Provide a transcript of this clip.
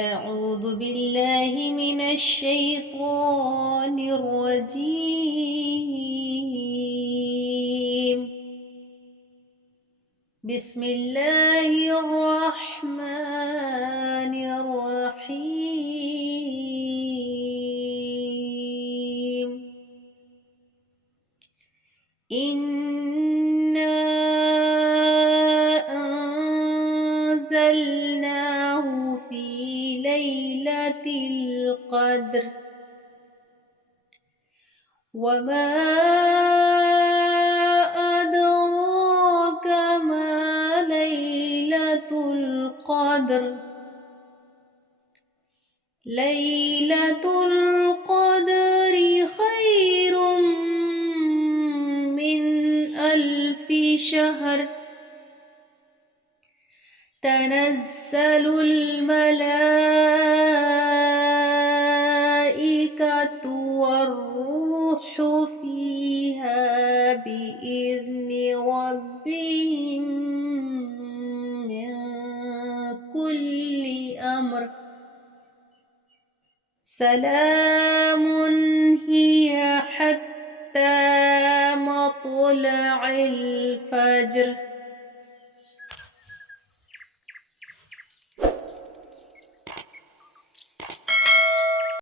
أعوذ بالله من الشيطان الرجيم. بسم الله الرحمن الرحيم. إنا أنزلناه في ليلة القدر وما أدراك ما ليلة القدر. ليلة القدر خير من 1000 شهر. تنزل الملائكة والروح فيها بإذن ربهم من كل أمر. سلام هي حتى مطلع الفجر.